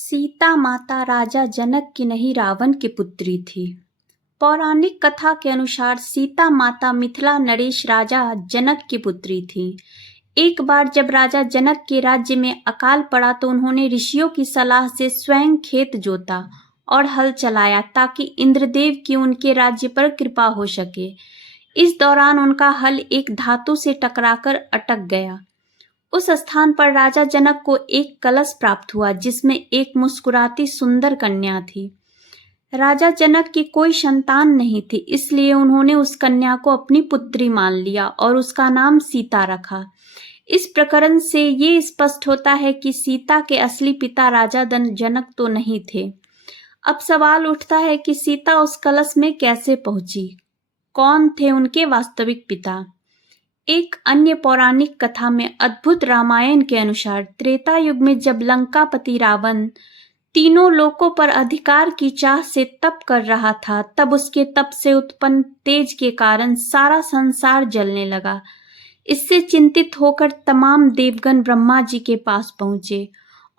सीता माता राजा जनक की नहीं रावण की पुत्री थी। पौराणिक कथा के अनुसार सीता माता मिथिला नरेश राजा जनक की पुत्री थी। एक बार जब राजा जनक के राज्य में अकाल पड़ा तो उन्होंने ऋषियों की सलाह से स्वयं खेत जोता और हल चलाया ताकि इंद्रदेव की उनके राज्य पर कृपा हो सके। इस दौरान उनका हल एक धातु से टकराकर अटक गया। उस स्थान पर राजा जनक को एक कलश प्राप्त हुआ जिसमें एक मुस्कुराती सुंदर कन्या थी। राजा जनक की कोई संतान नहीं थी, इसलिए उन्होंने उस कन्या को अपनी पुत्री मान लिया और उसका नाम सीता रखा। इस प्रकरण से ये स्पष्ट होता है कि सीता के असली पिता राजा जनक तो नहीं थे। अब सवाल उठता है कि सीता उस कलश में कैसे पहुंची? कौन थे उनके वास्तविक पिता? एक अन्य पौराणिक कथा में अद्भुत रामायण के अनुसार त्रेता युग में जब लंकापति रावण तीनों लोकों पर अधिकार की चाह से तप कर रहा था, तब उसके तप से उत्पन्न तेज के कारण सारा संसार जलने लगा। इससे चिंतित होकर तमाम देवगण ब्रह्मा जी के पास पहुंचे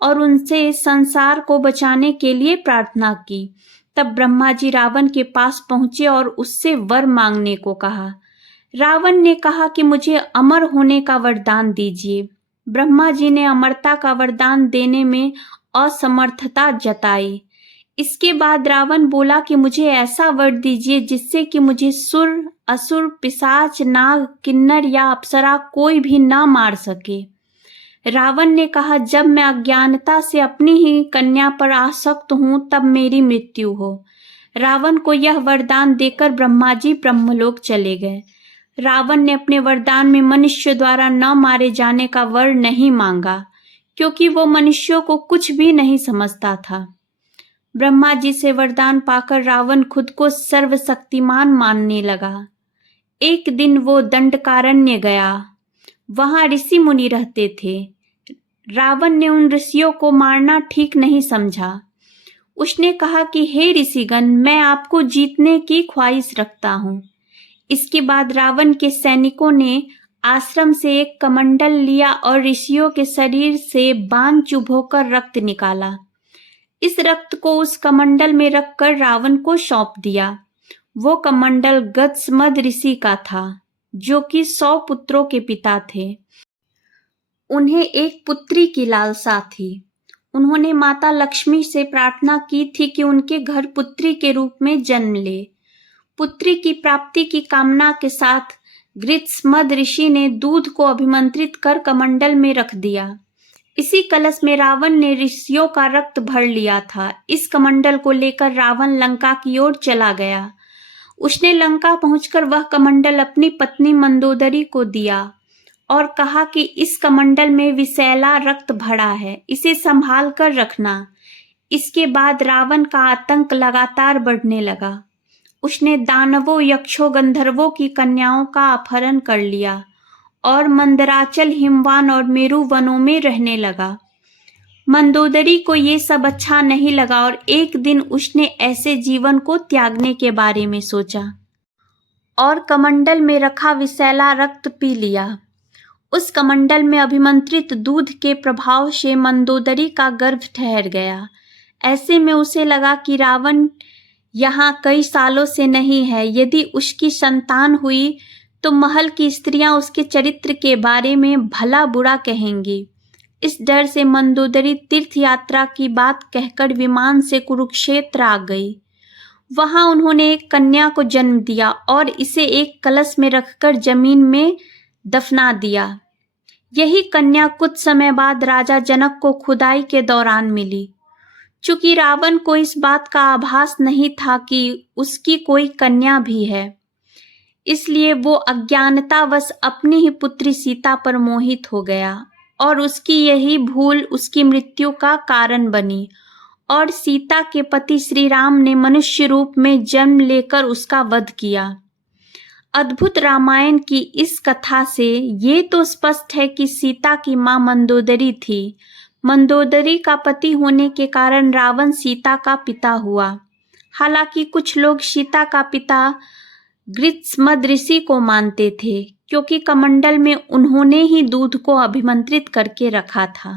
और उनसे संसार को बचाने के लिए प्रार्थना की। तब ब्रह्मा जी रावण के पास पहुंचे और उससे वर मांगने को कहा। रावण ने कहा कि मुझे अमर होने का वरदान दीजिए। ब्रह्मा जी ने अमरता का वरदान देने में असमर्थता जताई। इसके बाद रावण बोला कि मुझे ऐसा वर दीजिए जिससे कि मुझे सुर, असुर, पिशाच, नाग, किन्नर या अप्सरा कोई भी ना मार सके। रावण ने कहा, जब मैं अज्ञानता से अपनी ही कन्या पर आसक्त हूँ तब मेरी मृत्यु हो। रावण को यह वरदान देकर ब्रह्मा जी ब्रह्मलोक चले गए। रावण ने अपने वरदान में मनुष्य द्वारा न मारे जाने का वर नहीं मांगा, क्योंकि वो मनुष्यों को कुछ भी नहीं समझता था। ब्रह्मा जी से वरदान पाकर रावण खुद को सर्वशक्तिमान मानने लगा। एक दिन वो दंडकारण्य गया। वहां ऋषि मुनि रहते थे। रावण ने उन ऋषियों को मारना ठीक नहीं समझा। उसने कहा कि हे ऋषिगण, मैं आपको जीतने की ख्वाहिश रखता हूँ। इसके बाद रावण के सैनिकों ने आश्रम से एक कमंडल लिया और ऋषियों के शरीर से बाण चुभोकर रक्त निकाला। इस रक्त को उस कमंडल में रखकर रावण को सौंप दिया। वो कमंडल गत्समद ऋषि का था, जो कि 100 पुत्रों के पिता थे। उन्हें एक पुत्री की लालसा थी। उन्होंने माता लक्ष्मी से प्रार्थना की थी कि उनके घर पुत्री के रूप में जन्म ले। पुत्री की प्राप्ति की कामना के साथ गृत्समद ऋषि ने दूध को अभिमंत्रित कर कमंडल में रख दिया। इसी कलश में रावण ने ऋषियों का रक्त भर लिया था। इस कमंडल को लेकर रावण लंका की ओर चला गया। उसने लंका पहुंचकर वह कमंडल अपनी पत्नी मंदोदरी को दिया और कहा कि इस कमंडल में विषैला रक्त भरा है, इसे संभाल कर रखना। इसके बाद रावण का आतंक लगातार बढ़ने लगा। उसने दानवों, यक्षों, गंधर्वों की कन्याओं का अपहरण कर लिया और मंदराचल, हिमवान और मेरु वनों में रहने लगा। मंदोदरी को ये सब अच्छा नहीं लगा और एक दिन उसने ऐसे जीवन को त्यागने के बारे में सोचा और कमंडल में रखा विषैला रक्त पी लिया। उस कमंडल में अभिमंत्रित दूध के प्रभाव से मंदोदरी का गर्भ ठहर गया। ऐसे में उसे लगा कि रावण यहाँ कई सालों से नहीं है। यदि उसकी संतान हुई तो महल की स्त्रियां उसके चरित्र के बारे में भला बुरा कहेंगी। इस डर से मंदोदरी तीर्थ यात्रा की बात कहकर विमान से कुरुक्षेत्र आ गई। वहां उन्होंने एक कन्या को जन्म दिया और इसे एक कलश में रखकर जमीन में दफना दिया। यही कन्या कुछ समय बाद राजा जनक को खुदाई के दौरान मिली। चूंकि रावण को इस बात का आभास नहीं था कि उसकी कोई कन्या भी है, इसलिए वो अज्ञानतावश अपनी ही पुत्री सीता पर मोहित हो गया और उसकी यही भूल उसकी मृत्यु का कारण बनी और सीता के पति श्री राम ने मनुष्य रूप में जन्म लेकर उसका वध किया। अद्भुत रामायण की इस कथा से ये तो स्पष्ट है कि सीता की मां मंदोदरी थी। मंदोदरी का पति होने के कारण रावण सीता का पिता हुआ। हालांकि कुछ लोग सीता का पिता गृत्समद ऋषि को मानते थे, क्योंकि कमंडल में उन्होंने ही दूध को अभिमंत्रित करके रखा था।